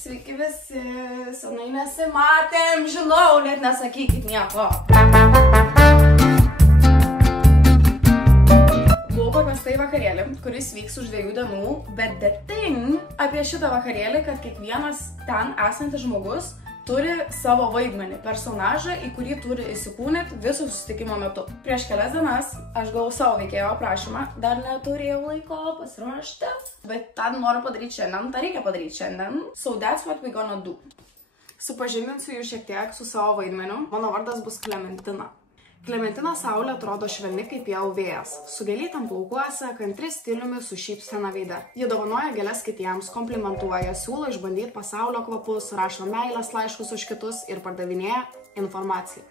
Sveiki visi, senai nesimatėm, žinau, net nesakykit nieko. Buvau pakviesta į vakarėlį, kuris vyks už 2 dienų, bet the thing apie šitą vakarėlį, kad kiekvienas ten esantis žmogus turi savo vaidmenį, personažą, į kurį turi įsikūnyti viso susitikimo metu. Prieš kelias dienas aš gavau savo veikėjo aprašymą, dar neturėjau laiko pasiruošti, bet tą noriu padaryti šiandien, tą reikia padaryti šiandien. So that's what we gonna do. Supažindinsiu jūs šiek tiek su savo vaidmeniu. Mano vardas bus Klementina. Klementina Saulė atrodo švelni kaip pievų vėjas, su gėlytam plaukuose, kantri stiliumi, su šypsena veide. Ji dovanoja gėles kitiems, komplimentuoja, siūlo išbandyti pasaulio kvapus, rašo meilės laiškus už kitus ir pardavinėja informaciją.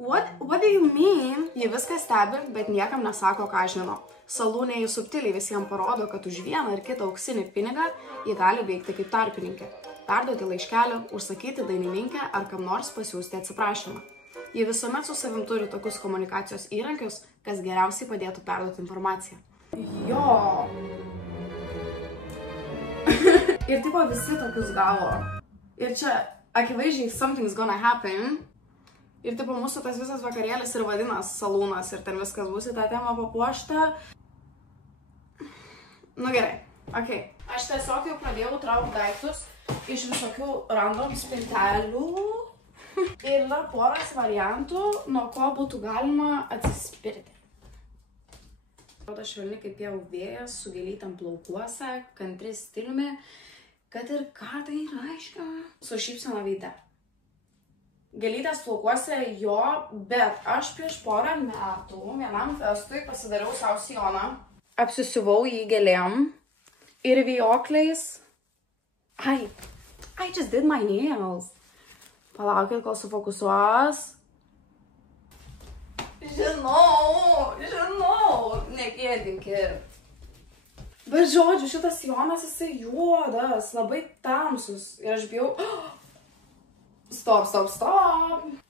What do you mean? Ji viską stebi, bet niekam nesako, ką žino. Salūnėje subtiliai visiems parodo, kad už vieną ir kitą auksinį pinigą ji gali veikti kaip tarpininkė. Perduoti laiškelį, užsakyti dainininkę ar kam nors pasiųsti atsiprašymą. Ji visuomet su savim turi tokius komunikacijos įrankius, kas geriausiai padėtų perduoti informaciją. Jo. Ir tipo visi tokius gavo. Ir čia akivaizdžiai something's gonna happen. Ir tipo mūsų tas visas vakarėlis ir vadinas salūnas ir ten viskas bus į tą temą papuošta. Nu gerai, okei. Aš tiesiog jau pradėjau traukti daiktus iš visokių random spintelių. Ir yra poras variantų, nuo ko būtų galima atsispirti. Atrodo švelni kaip pievų vėjas, su gėlytam plaukuose, kantri stiliumi, kad ir ką tai reiškia. Su šypsena veide. Gėlytės plaukuose jo, bet aš prieš porą metų vienam festui pasidariau savo sijoną. Apsisiuvau jį gėlėm ir vijokliais. I just did my nails. Palaukit, kol sufokusuos. Žinau, nekėdinkit. Bet žodžiu, šitas sijonas jisai juodas, labai tamsus. Ir aš bijau... Stop.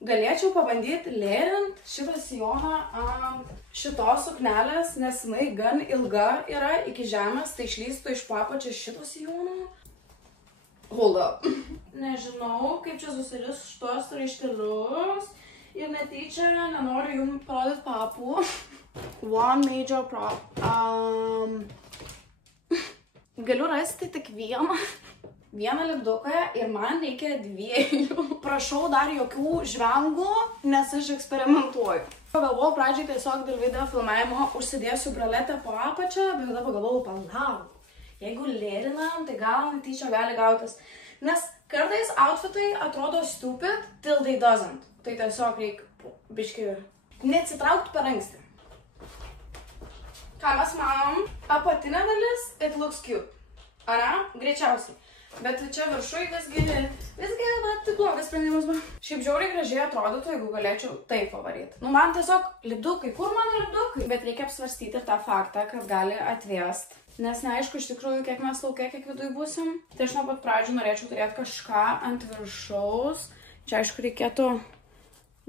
Galėčiau pabandyti lėrint šitą sijoną ant šitos suknelės, nes jinai gan ilga yra iki žemės, tai išlystų iš papačio šito sijono. Hold up. Nežinau, kaip čia susiris šitos raištelius. Ir netyčia nenoriu jums parodyti papų. One major problem. Galiu rasti tik vieną lipduką ir man reikia 2. Prašau dar jokių žvengų, nes aš eksperimentuoju. Pagalvojau pradžiai tiesiog dėl video filmavimo užsidėsiu braletę po apačią, bet tada pagalvojau, palauk. Jeigu lėrinam, tai gal netyčia gali gautis. Nes kartais outfitai atrodo stupid till they doesn't. Tai tiesiog reikia biški neatsitraukti per anksti. Ką mes manom? Apatinė dalis, it looks cute. Ana? Greičiausiai. Bet čia viršui visgi blogas sprendimas buvo. Šiaip žiauriai gražiai atrodytų, jeigu galėčiau taip pavaryti. Nu, man tiesiog lipdukai. Kur man lipdukai? Bet reikia apsvarstyti ir tą faktą, kad gali atvėst. Nes neaišku iš tikrųjų, kiek mes laukia, kiek viduj būsim. Tai aš nuo pat pradžių norėčiau turėti kažką ant viršaus. Čia aišku reikėtų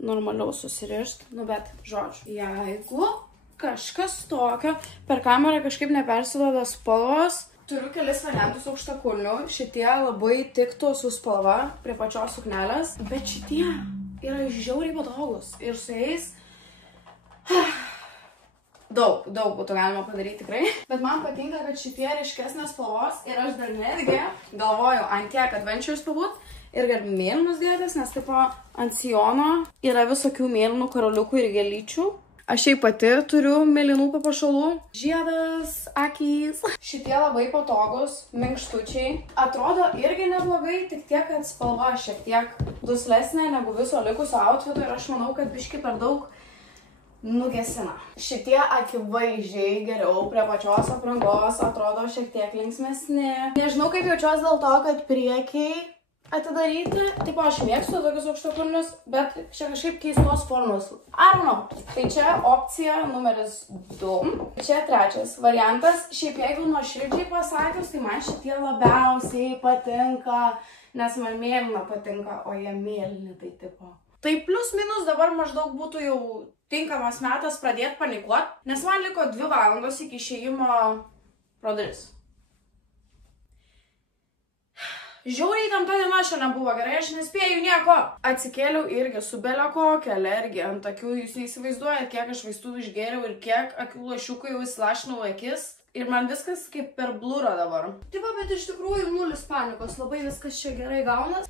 normaliau susirišti. Nu, bet žodžiu. Jeigu kažkas tokio, per kamerą kažkaip nepersiduoda spalvos, turiu kelis variantus aukštakulnių. Šitie labai tiktų su spalva prie pačios suknelės. Bet šitie yra žiauriai patogus. Ir su jais... Daug būtų galima padaryti tikrai. Bet man patinka, kad šitie ryškesnės spalvos ir aš dar netgi galvoju ant tiek adventures pabūt ir dar mėlynus dėtis, nes tipo ant sijono yra visokių mėlynų karoliukų ir gėlyčių. Aš šiaip pati turiu mėlynų papuošalų. Žiedas, akys. Šitie labai patogus, minkštučiai. Atrodo irgi neblogai, tik tiek, kad spalva šiek tiek duslesnė negu viso likusio outfito ir aš manau, kad biški per daug nugesina. Šitie akivaizdžiai geriau prie pačios aprangos, atrodo šiek tiek linksmesni. Nežinau, kaip jaučiuosi dėl to, kad priekiai atidaryti. Taip, aš mėgstu tokius aukštakulnius, bet čia kažkaip keistos formos. I don't know. Tai čia opcija numeris 2. Čia 3 variantas. Šiaip jeigu nuoširdžiai pasakius, tai man šitie labiausiai patinka, nes man mėlyna patinka, o jie mėlyni tai tipo. Tai plius minus dabar maždaug būtų jau tinkamas metas pradėti panikuoti, nes man liko 2 valandos iki išėjimo pro duris. Žiauriai tam ta diena šiandien buvo, gerai, aš nespėjau nieko. Atsikėliau irgi su belio kokia alergija ant akių, jūs neįsivaizduojate, kiek aš vaistų išgėriau ir kiek akių lašiukų jau įsilašinau akis. Ir man viskas kaip per blurą dabar. Taip, bet iš tikrųjų nulis panikos, labai viskas čia gerai gaunas.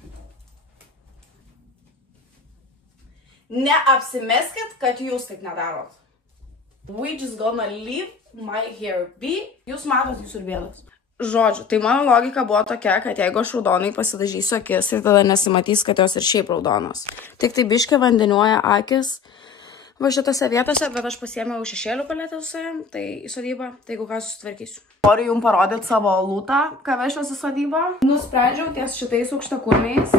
Neapsimeskit, kad jūs taip nedarot. We just gonna leave my hair be. Jūs matot jūsų ir bėdas. Žodžiu, tai mano logika buvo tokia, kad jeigu aš raudonai pasidažysiu akis, tai tada nesimatys, kad jos ir šiaip raudonos. Tik tai biškį vandeniuoja akis va šitose vietose, bet aš pasiėmiau šešėlių paletę su savim, tai į sodybą, tai jeigu ką susitvarkysiu. Noriu jums parodyti savo lūtą, ką vešiuosi į sodybą. Nusprendžiau ties šitais aukštakulniais.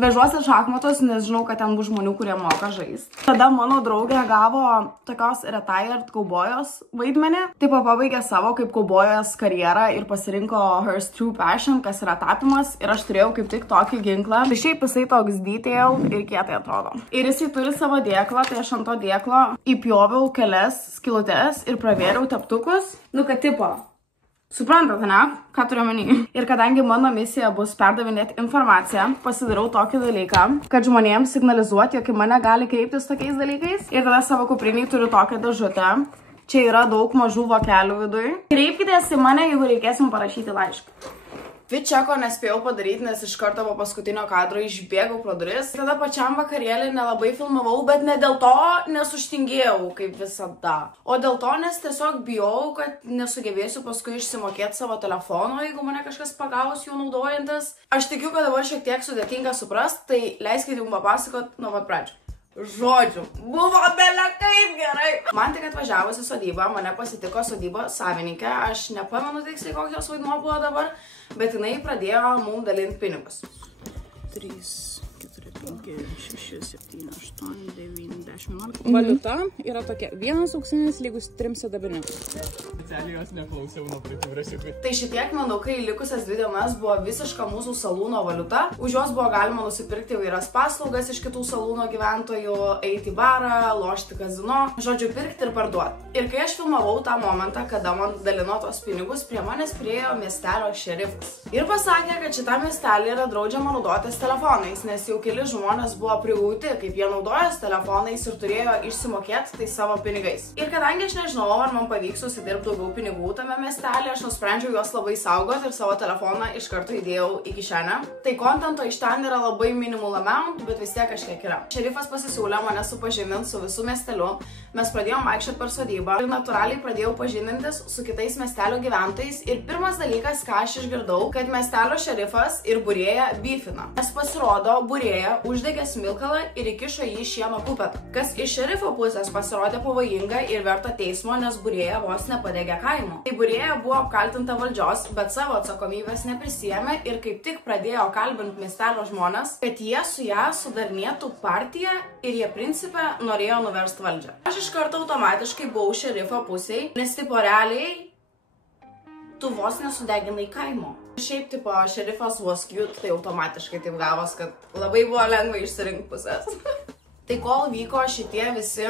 Vežuosi šachmatus, nes žinau, kad ten bus žmonių, kurie moka žaisti. Tada mano draugė gavo tokios retired kaubojos vaidmenį. Taip pabaigė savo kaip kaubojos karjerą ir pasirinko her true passion, kas yra tapimas. Ir aš turėjau kaip tik tokį ginklą. Tai šiaip jisai toks detail ir kietai atrodo. Ir jisai turi savo dėklą, tai aš ant to dėklo įpjoviau kelias skylutes ir pravėriau teptukus. Nu, kad tipo. Suprantate, ne? Ką turiu omeny? Ir kadangi mano misija bus perdavinėti informaciją, pasidarau tokį dalyką, kad žmonėms signalizuoti, jog į mane gali kreiptis tokiais dalykais. Ir tada savo kupriniai turiu tokią dėžutę. Čia yra daug mažų vokelių viduj. Kreipkitės į mane, jeigu reikės jums parašyti laišką. Vičeko nespėjau padaryti, nes iš karto po paskutinio kadro išbėgau pro duris. Tada pačiam vakarėlį nelabai filmavau, bet ne dėl to, nes užtingėjau, kaip visada. O dėl to, nes tiesiog bijau, kad nesugebėsiu paskui išsimokėti savo telefono, jeigu mane kažkas pagaus jų naudojantis. Aš tikiu, kad dabar šiek tiek sudėtinga suprast, tai leiskite jums papasakot nuo pat pradžių. Žodžiu, buvo bele kaip gerai. Man tik atvažiavus į sodybą, mane pasitiko sodybos savininkė. Aš nepamenu tiksliai, koks jos vaidmuo buvo dabar, bet jinai pradėjo mums dalinti pinigus. 3, 4, 5, 6, 7, 8, 9, 10, 11. Valiuta yra tokia. Vienas auksinis lygus 3 sidabrinių. Specialiai jos neklausiau nuo praeitų rašikų. Tai šitiek menukai likusias 2 dienas buvo visiška mūsų salūno valiuta. Už jos buvo galima nusipirkti įvairias paslaugas iš kitų salūno gyventojų, eiti į barą, lošti kazino, žodžiu, pirkti ir parduoti. Ir kai aš filmavau tą momentą, kada man dalino tos pinigus, prie manęs priėjo miestelio šerifas. Ir pasakė, kad šitam miestelį yra draudžiama naudotis telefonais, nes jau keli žmonės buvo prigauti, kaip jie naudojas telefonais ir turėjo išsimokėti tai savo pinigais. Ir kadangi aš nežinau, ar man pavyks susidirbti daugiau pinigų tame miestelį, aš nusprendžiau juos labai saugoti ir savo telefoną iš karto įdėjau į kišenę. Tai kontento iš ten yra labai minimal amount, bet vis tiek kažkiek yra. Šerifas pasisiūlė mane supažindinti su visų miesteliu. Mes pradėjom vaikščioti per sodybą ir natūraliai pradėjau pažindintis su kitais miestelio gyventojais. Ir pirmas dalykas, ką aš išgirdau, kad miestelio šerifas ir būrėja beefina. Nes pasirodo, būrėja uždegė smilkalą ir įkišo jį šieno kupetą. Kas iš šerifo pusės pasirodė pavojinga ir verta teismo, nes būrėja vos nepadegė kaimo. Tai būrėja buvo apkaltinta valdžios, bet savo atsakomybės neprisėmė ir kaip tik pradėjo kalbinti miestelio žmonės, kad jie su ją sudarnėtų partiją ir jie principę norėjo nuversti valdžią. Aš iš karto automatiškai buvau šerifo pusėj, nes tipo realiai tu vos nesudeginai kaimo. Šiaip tipo šerifas was cute, tai automatiškai taip gavos, kad labai buvo lengva išsirinkti pusės. Tai kol vyko šitie visi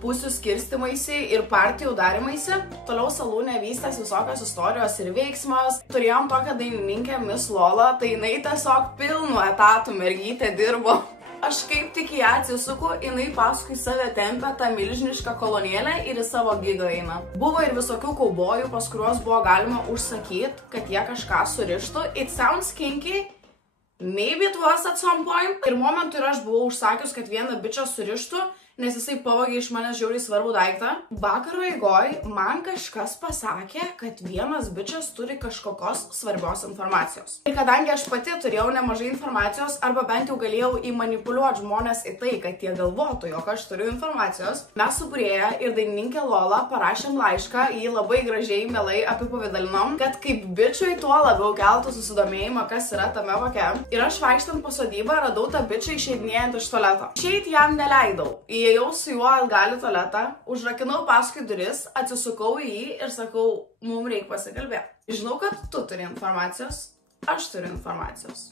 pusių skirstimaisi ir partijų darimaisi, toliau salūne vystės visokios istorijos ir veiksmas. Turėjom tokią dainininkę Miss Lola, tai jinai tiesiog pilnu etatų mergytė dirbo. Aš kaip tik į ją atsisuku, jinai paskui save tempia tą milžinišką kolonėlę ir į savo gigą eina. Buvo ir visokių kaubojų, pas kuriuos buvo galima užsakyti, kad jie kažką surištų. It sounds kinky. Maybe it was at some point. Ir momentu ir aš buvau užsakius, kad vieną bičą surištų, nes jisai pavogė iš manęs žiauriai svarbų daiktą. Vakaro eigoj man kažkas pasakė, kad vienas bičas turi kažkokios svarbios informacijos. Ir kadangi aš pati turėjau nemažai informacijos, arba bent jau galėjau įmanipuliuoti žmonės į tai, kad jie galvotų, jog aš turiu informacijos, mes su būrėja ir dainininkė Lola parašėm laišką, jį labai gražiai, mielai apipavidalinom, kad kaip bičiui tuo labiau keltų susidomėjimą, kas yra tame voke. Ir aš vaikštant po sodybą radau tą bičą išeidinėjant iš tualeto. Išeit jam neleidau. Įėjau su juo atgal į tualetą, užrakinau paskui duris, atsisukau į jį ir sakau, mums reikia pasikalbėti. Žinau, kad tu turi informacijos, aš turiu informacijos.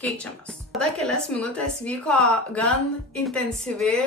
Keičiamės. Tada kelias minutės vyko gan intensyvi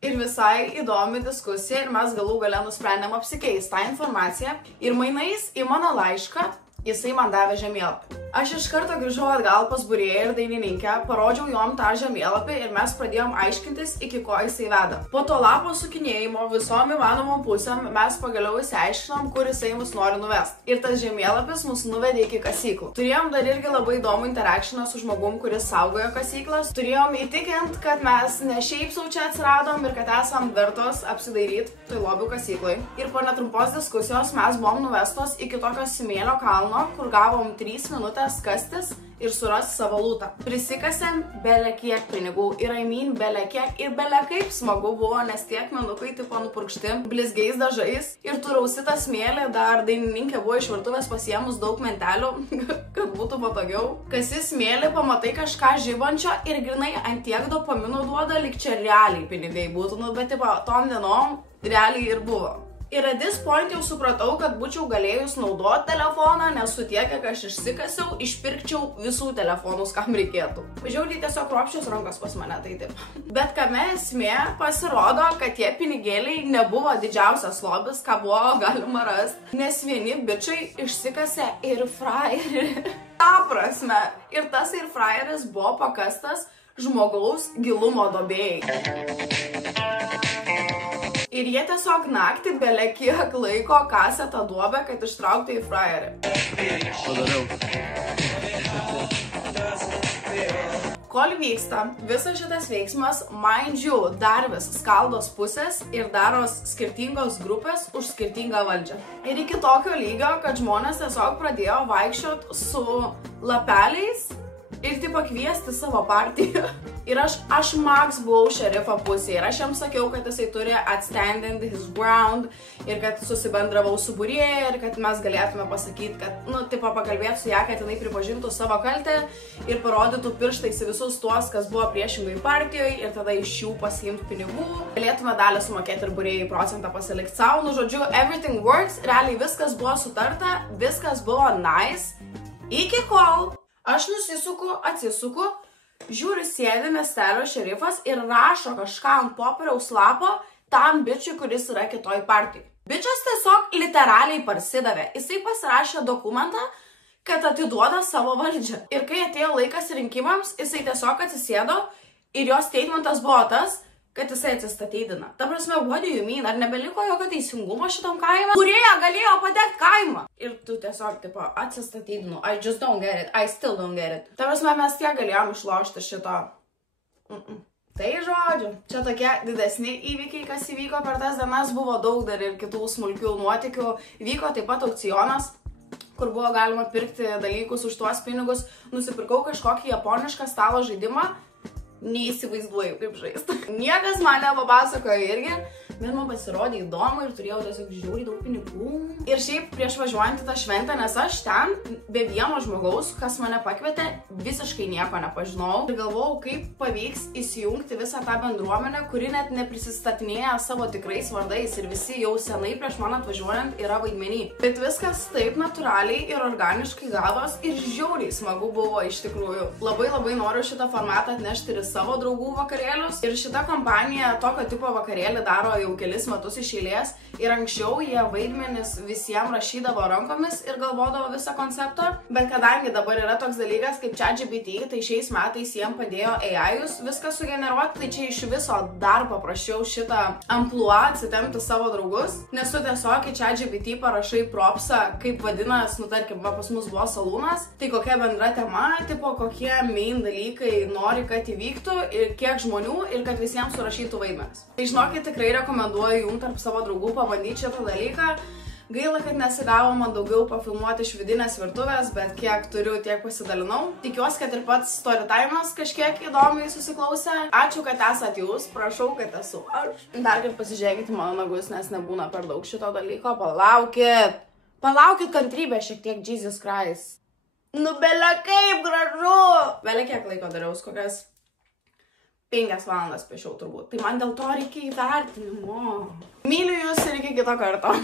ir visai įdomi diskusija ir mes galų gale nusprendėm apsikeisti tą informaciją. Ir mainais į mano laišką jisai man davė žemėlapį. Aš iš karto grįžau atgal pas būrėją ir dainininkę, parodžiau jom tą žemėlapį ir mes pradėjom aiškintis, iki ko jisai veda. Po to lapo sukinėjimo visom įmanomom pusėm mes pagaliau įsiaiškinom, kur jisai mus nori nuvesti. Ir tas žemėlapis mus nuvedė iki kasyklų. Turėjom dar irgi labai įdomų interakcioną su žmogum, kuris saugojo kasyklas. Turėjom įtikint, kad mes ne šiaip sau čia atsiradom ir kad esam vertos apsidairyti toj lobių kasyklai. Ir po netrumpos diskusijos mes buvom nuvestos iki tokio smėlio kalno, kur gavom 3 minutės kastis ir surasti savo lūtą. Prisikasėm bele kiek pinigų ir bele kiek ir bele kaip smagu buvo, nes tie akmenukai tipo nupurkšti blizgiais dažais ir tu rausi tą smėlį, dar dainininkė buvo iš virtuvės pasiemus daug mentelių, kad būtų patogiau. Kasi smėlį, pamatai kažką žibančio ir grinai ant tiek dopamino duoda, lyg čia realiai pinigai būtų, nu, bet tipo tom dienom realiai ir buvo. Ir at this point jau supratau, kad būčiau galėjus naudoti telefoną, nes su tiek, kiek aš išsikasiau, išpirkčiau visų telefonus, kam reikėtų. Žiauriai tiesiog kruopščios rankos pas mane, tai taip. Bet kame esmė, pasirodo, kad tie pinigėliai nebuvo didžiausias lobis, ką buvo galima rasti, nes vieni bičiai išsikasė ir frajerį. Ta prasme, ir tas ir frajeris buvo pakastas žmogaus gilumo duobėjai. Ir jie tiesiog naktį bele kiek laiko kasė tą duobę, kad ištrauktų į frajerį. Padariau. Kol vyksta visas šitas veiksmas, mind you, dar vis skaldos pusės ir daros skirtingos grupės už skirtingą valdžią. Ir iki tokio lygio, kad žmonės tiesiog pradėjo vaikščiot su lapeliais ir tipo kviesti savo partiją. Ir aš Max buvau šerifo pusėje ir aš jam sakiau, kad jisai turi atstanding his ground ir kad susibendravau su būrėja ir kad mes galėtume pasakyti, kad, nu, tipo pakalbėti su ją, kad jinai pripažintų savo kaltę ir parodytų pirštais į visus tuos, kas buvo priešingai partijoje ir tada iš jų pasiimtų pinigų. Galėtume dalį sumokėti ir būrėjai procentą pasilikti savo. Nu, žodžiu, everything works, realiai viskas buvo sutarta, viskas buvo nice, iki kol aš nusisuku, atsisuku, žiūriu, sėdi miestelio šerifas ir rašo kažką ant popieriaus lapo tam bičiui, kuris yra kitoj partijai. Bičias tiesiog literaliai parsidavė. Jisai pasirašė dokumentą, kad atiduoda savo valdžią. Ir kai atėjo laikas rinkimams, jisai tiesiog atsisėdo ir jo statementas buvo tas, kad jisai atsistatydina. Ta prasme, what do you mean? Ar nebeliko jokio teisingumo šitam kaime? Kurėja galėjo padegti kaimą? Ir tu tiesiog, tipo, atsistatydinu. I just don't get it. I still don't get it. Ta prasme, mes tiek galėjom išlošti šito. Tai žodžiu. Čia tokie didesni įvykiai, kas įvyko per tas dienas. Buvo daug dar ir kitų smulkių nuotykių. Vyko taip pat aukcionas, kur buvo galima pirkti dalykus už tuos pinigus. Nusipirkau kažkokį japonišką stalo žaidimą. Neįsivaizduoju, kaip žaisti. Niekas man nepapasakojo irgi, bet man pasirodė įdomu ir turėjau tiesiog žiauriai daug pinigų. Ir šiaip prieš važiuojant į tą šventę, nes aš ten be vieno žmogaus, kas mane pakvietė, visiškai nieko nepažinau. Ir galvojau, kaip pavyks įsijungti visą tą bendruomenę, kuri net neprisistatinėja savo tikrais vardais ir visi jau senai prieš man atvažiuojant yra vaidmenį. Bet viskas taip natūraliai ir organiškai gavos ir žiauriai smagu buvo iš tikrųjų. Labai noriu šitą formatą atnešti ir savo draugų vakarėlius. Ir šita kompanija tokio tipo vakarėlį daro jau kelis metus iš eilės. Ir anksčiau jie vaidmenis visiems rašydavo rankomis ir galvodavo visą konceptą. Bet kadangi dabar yra toks dalykas kaip ChatGPT, tai šiais metais jiem padėjo AI-us viską sugeneruoti, tai čia iš viso dar paprašiau šitą amplua atsitempti savo draugus. Nes tu tiesiog į ChatGPT parašai propsą, kaip vadinas, nu tarkim, pas mus buvo salūnas, tai kokia bendra tema, tipo kokie main dalykai nori, kad įvyktų ir kiek žmonių ir kad visiems surašytų vaidmenis. Tai žinokit, tikrai rekomenduoju jums tarp savo draugų pabandyti šitą dalyką. Gaila, kad nesigavo man daugiau pafilmuoti iš vidinės virtuvės, bet kiek turiu, tiek pasidalinau. Tikiuosi, kad ir pats storytime'as kažkiek įdomiai susiklausė. Ačiū, kad esat jūs, prašau, kad esu aš. Dar kad pasižiūrėkite mano nagus, nes nebūna per daug šito dalyko. Palaukit! Palaukit kantrybę šiek tiek, Jesus Christ. Nu, bele kaip gražu! Bele kiek laiko dariaus, kokias 5 valandas piešiau turbūt. Tai man dėl to reikia įvertinimo. Myliu jūs ir iki kito karto.